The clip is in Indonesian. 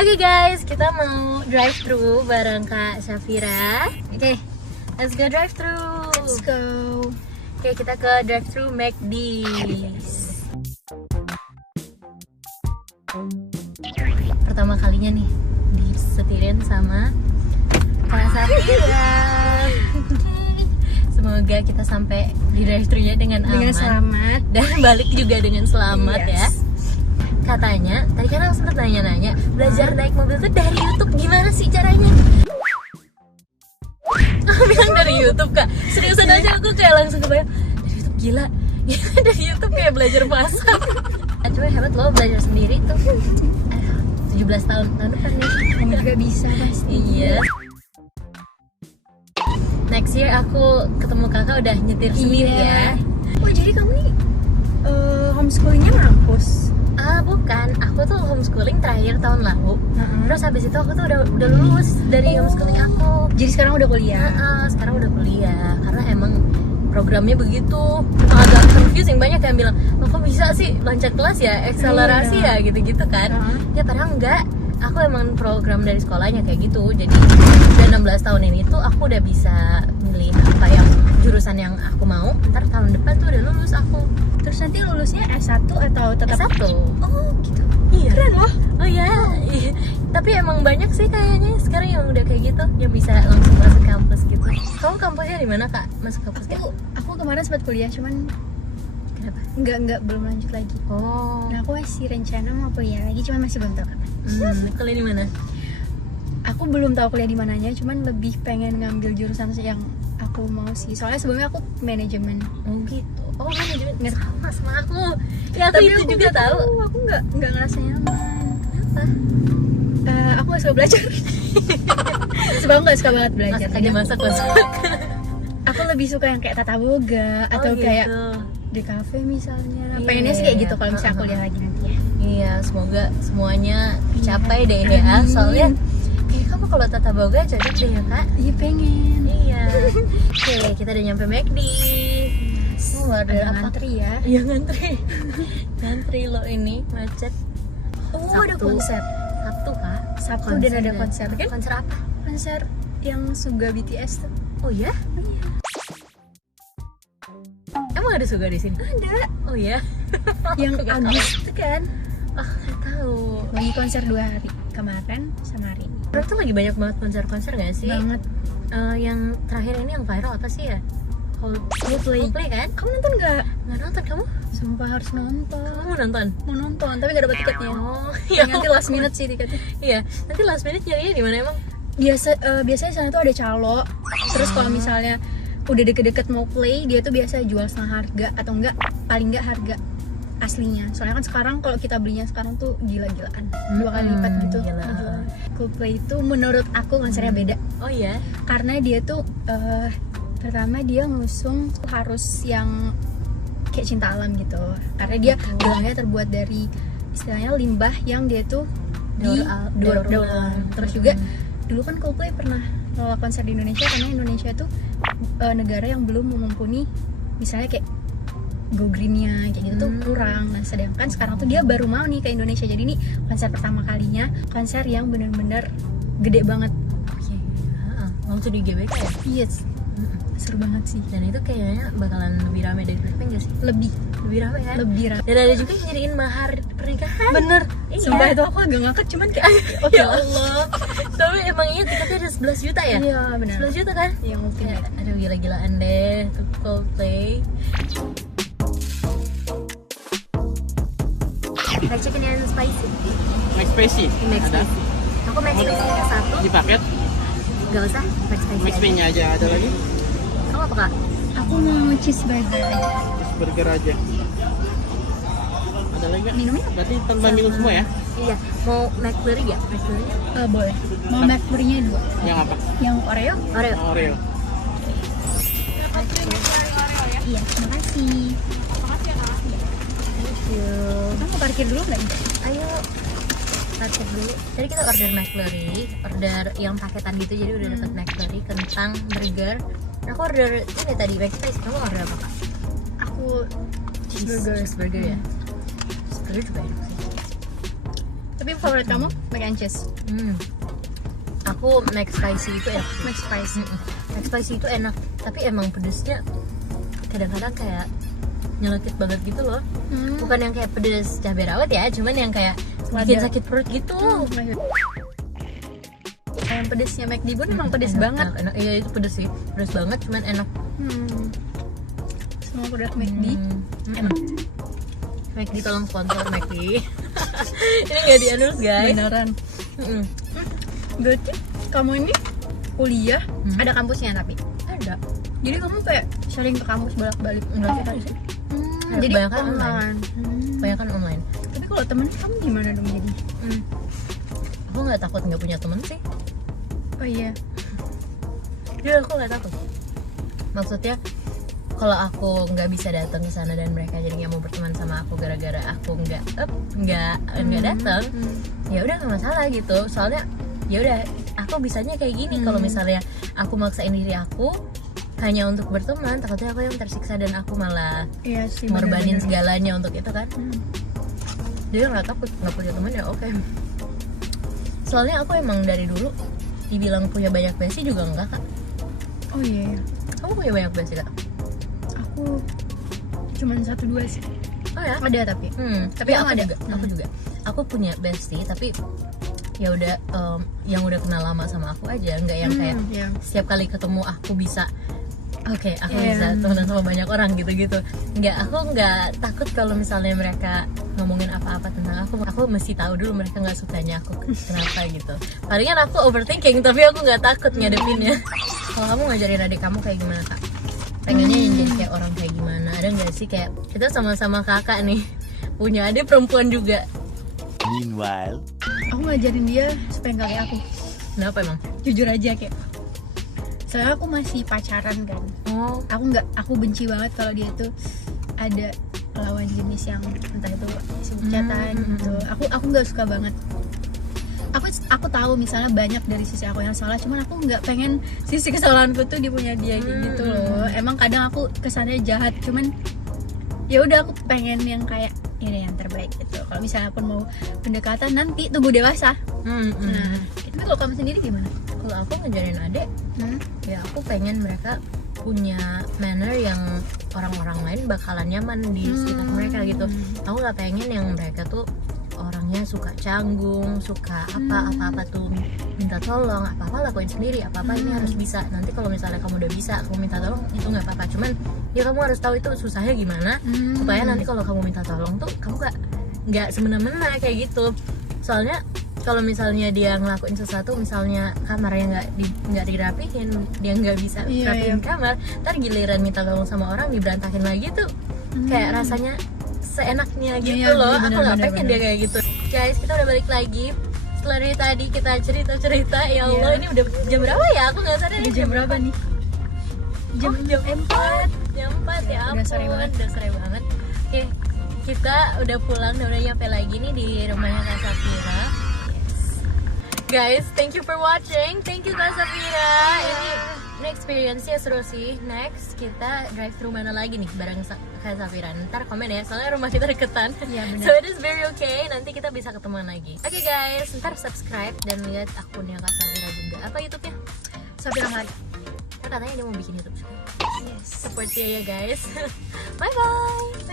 Oke guys, kita mau drive thru bareng Kak Syafira. Oke, let's go drive thru. Let's go. Oke, kita ke drive thru McD. Pertama kalinya nih disetirin sama Kak Syafira. Semoga kita sampai di drive thru-nya dengan aman, Dengan selamat dan balik juga dengan selamat ya. Yes. Katanya, tadi kan aku sempat nanya-nanya, belajar naik mobil tuh dari YouTube, gimana sih caranya? Aku bilang dari YouTube, Kak. Seriusan aja aku kayak langsung kebayang, dari YouTube gila. Dari YouTube kayak belajar masak. Cuma hebat loh belajar sendiri tuh. 17 tahun depan nih. Kamu juga bisa pasti. Iya. Next year aku ketemu kakak udah nyetir sendiri ya. Oh jadi kamu nih homeschoolingnya ngampus? Bukan, aku tuh homeschooling terakhir tahun lalu. Terus habis itu aku tuh udah lulus dari homeschooling aku. Jadi sekarang udah kuliah? Sekarang udah kuliah, karena emang programnya begitu. Agak confusing, banyak yang bilang, kok bisa sih loncat kelas ya, akselerasi ya, gitu-gitu kan. Ya padahal enggak, aku emang program dari sekolahnya kayak gitu. Jadi udah 16 tahun ini tuh aku udah bisa milih apa yang jurusan yang aku mau. Ntar tahun depan tuh udah lulus aku. Terus nanti lulusnya S1 atau tetap S1? Oh gitu. Iya. Keren loh. Oh iya. Tapi emang banyak sih kayaknya sekarang yang udah kayak gitu, yang bisa langsung masuk kampus gitu. Kamu kampusnya di mana, Kak? Masuk kampusnya? Aku kemarin sempat kuliah, cuman Kenapa? Enggak belum lanjut lagi. Oh. Nah aku masih rencana mau kuliah lagi, cuman masih belum tahu kapan. Kuliah di mana? Aku belum tahu kuliah di mananya, cuman lebih pengen ngambil jurusan yang aku mau sih. Soalnya sebelumnya aku manajemen. Oh gitu. Oh manajemen sama aku. Ya aku Tapi itu aku juga tahu. Aku nggak ngerasa nyaman. Kenapa? Aku gak suka belajar. Sebab aku gak suka banget belajar. Masak aja masak. Aku lebih suka yang kayak tata boga atau gitu. kayak di cafe misalnya. Iya, Pengennya sih kayak iya. gitu kalau misalnya aku kuliah lagi nanti ya. Iya, semoga semuanya tercapai deh ya. Soalnya kayak kamu kalau tata boga cocok deh ya, Kak. Iya pengen. Iya. Oke, kita udah nyampe McD. Ada ngantri ya. Iya ngantri. Ngantri lo ini macet. Oh Sabtu. ada konser. Sabtu, Kak. Sabtu dan ada konser kan? Konser apa? Konser yang Suga BTS tuh. Oh ya? Iya. Emang ada Suga di sini? Ada. Oh ya? Yang Aku nggak Agus itu kan. nggak tahu. Lagi konser 2 hari kemarin sama hari ini. Sekarang tuh lagi banyak banget konser-konser nggak sih? Banget. Yang terakhir ini yang viral apa sih ya? Coldplay kan? Kamu nonton nggak? Nggak nonton kamu? Sumpah harus nonton. Kamu mau nonton? Mau nonton tapi nggak dapat tiketnya. Oh, Ya, nanti last minute sih tiketnya. Iya, nanti last minute nyarinya di mana emang? Biasanya sana tuh ada calo. Terus kalau misalnya udah deket-deket mau play, dia tuh biasa jual setengah harga atau enggak paling enggak harga aslinya. Soalnya kan sekarang kalau kita belinya sekarang tuh gila-gilaan, 2 kali lipat gitu. Gila. Coldplay itu menurut aku konsernya beda. Oh iya? Karena dia tuh pertama dia ngusung harus yang kayak cinta alam gitu. Karena dia gelangnya terbuat dari istilahnya limbah yang dia tuh daur ulang. Terus juga dulu kan Coldplay pernah konser di Indonesia karena Indonesia tuh negara yang belum mumpuni misalnya kayak go greennya kayak gitu tuh kurang. Nah sedangkan sekarang tuh dia baru mau nih ke Indonesia, jadi ini konser pertama kalinya, konser yang bener-bener gede banget. Oke. Waktu di GBK ya? Yes, seru banget sih. Dan itu kayaknya bakalan lebih ramai dari Blackpink gak sih? Lebih ramai kan? lebih ramai. Dan ada juga yang nyariin mahar pernikahan. Bener. Iya. Sumpah itu aku agak ngakak cuman kayak oke Ya Allah. Tapi emang iya tiketnya ada 11 juta ya? Iya benar. 11 juta kan? Yang ultimate. Ya, aduh gila-gilaan deh untuk Coldplay. Fried chicken yang spicy. McSpicy Max ada spicy. Aku max spicy nya satu. di paket. Gak usah. Max spicy. McSpicy-nya aja ada lagi. Kamu apa, Kak? Aku mau cheeseburger aja. Burger aja. Ada lagi nggak? Minumnya? Berarti tanpa minum semua ya? Iya. Mau McFlurry gak? McFlurry-nya? Boleh. Mau McFlurry-nya 2. Yang apa? Yang Oreo? Oreo. Oreo. Iya, terima kasih. Thank you. Kamu parkir dulu nggak? Ayo parkir dulu. Tadi kita order McFlurry, order yang paketan gitu, jadi udah dapat McFlurry, kentang, burger. Aku order ini tadi McSpicy. Kamu order apa, Kak? Aku cheeseburger. Cheeseburger ya. Cheeseburger juga enak sih. Tapi favorit kamu mac and cheese? Aku McSpicy itu enak. McSpicy. McSpicy itu enak, tapi emang pedesnya kadang-kadang kayak nyelekit banget gitu loh. Bukan yang kayak pedes cabai rawit ya, cuman yang kayak bikin sakit perut gitu. Yang pedesnya McD pun emang pedes banget. Enak. Iya itu pedes sih, pedes banget, cuman enak. Semua produk McD enak. McD tolong sponsor McD. Ini nggak di-endorse guys. Beneran. Berarti kamu ini kuliah ada kampusnya tapi? Ada. Jadi kamu kayak sering ke kampus bolak-balik? Enggak sih tadi sih. Jadi Kebanyakan online. Kebanyakan online. Tapi kalau temen kamu gimana dong jadi? Aku nggak takut nggak punya temen sih. Oh iya. Jadi aku nggak takut. Maksudnya kalau aku nggak bisa datang ke sana dan mereka jadi nggak mau berteman sama aku gara-gara aku nggak datang, ya udah nggak masalah gitu. Soalnya ya udah aku bisanya kayak gini. Kalau misalnya aku maksain diri aku hanya untuk berteman, takutnya aku yang tersiksa dan aku malah ngorbanin segalanya untuk itu kan. Jadi nggak takut nggak punya teman ya oke. Soalnya aku emang dari dulu dibilang punya banyak bestie juga enggak kak. Oh iya. Kamu punya banyak bestie kak? Aku cuman 1-2 sih. Oh ya? Ada tapi. Tapi aku ada. Aku juga. Aku punya bestie tapi ya udah yang udah kenal lama sama aku aja, nggak yang kayak setiap kali ketemu aku bisa aku bisa temenan sama banyak orang gitu-gitu. Aku nggak takut kalau misalnya mereka ngomongin apa-apa tentang aku mesti tahu dulu mereka nggak sukanya aku kenapa gitu. Palingan aku overthinking tapi aku nggak takut ngadepinnya. Kalau kamu ngajarin adik kamu kayak gimana kak? Pengennya yang jadi kayak orang kayak gimana? Ada nggak sih kayak kita sama-sama kakak nih punya adik perempuan juga. Meanwhile, aku ngajarin dia supaya nggak kayak aku. Kenapa emang? Jujur aja kayak. Soalnya aku masih pacaran kan. Aku benci banget kalau dia tuh ada lawan jenis yang entah itu sibuk chatan gitu. Aku nggak suka banget. Aku tahu misalnya banyak dari sisi aku yang salah, cuman aku nggak pengen sisi kesalahanku tuh dipunya dia gitu loh. Emang kadang aku kesannya jahat, cuman ya udah aku pengen yang kayak ini yang terbaik gitu. Kalau misalnya pun mau pendekatan nanti tunggu dewasa. Nah, tapi kalau kamu sendiri gimana? Kalau aku ngajarin adek, ya aku pengen mereka punya manner yang orang-orang lain bakalan nyaman di sekitar mereka gitu. Aku nggak pengen yang mereka tuh orangnya suka canggung, suka apa-apa tuh minta tolong, apa-apa lakuin sendiri, apa-apa ini harus bisa. Nanti kalau misalnya kamu udah bisa, aku minta tolong itu nggak apa-apa. Cuman ya kamu harus tahu itu susahnya gimana, supaya nanti kalau kamu minta tolong tuh kamu nggak semena-mena kayak gitu. Soalnya kalau misalnya dia ngelakuin sesuatu, misalnya kamarnya nggak dirapihin, dia nggak bisa rapihin kamar, ntar giliran minta tolong sama orang diberantakin lagi tuh kayak rasanya seenaknya gitu loh. Aku nggak pengen dia kayak gitu. Guys, kita udah balik lagi setelah dari tadi kita cerita. Ya Allah, ini udah jam berapa ya? Aku nggak sadar ini jam berapa nih? Jam 4 ya ampun, udah sore banget. Oke, kita udah pulang dan udah nyampe lagi nih di rumahnya Kak Safira. Guys, thank you for watching. Thank you Kak Safira. Ini experience-nya seru sih. Next kita drive thru mana lagi nih bareng Kak Safira. Ntar komen ya, soalnya rumah kita deketan. Iya benar. So it is very okay. Nanti kita bisa ketemuan lagi. Oke guys, ntar subscribe dan lihat akunnya Kak Safira juga. Apa YouTube-nya? Safira lagi. Katanya dia mau bikin YouTube juga. Yes. Support dia ya guys. Bye bye.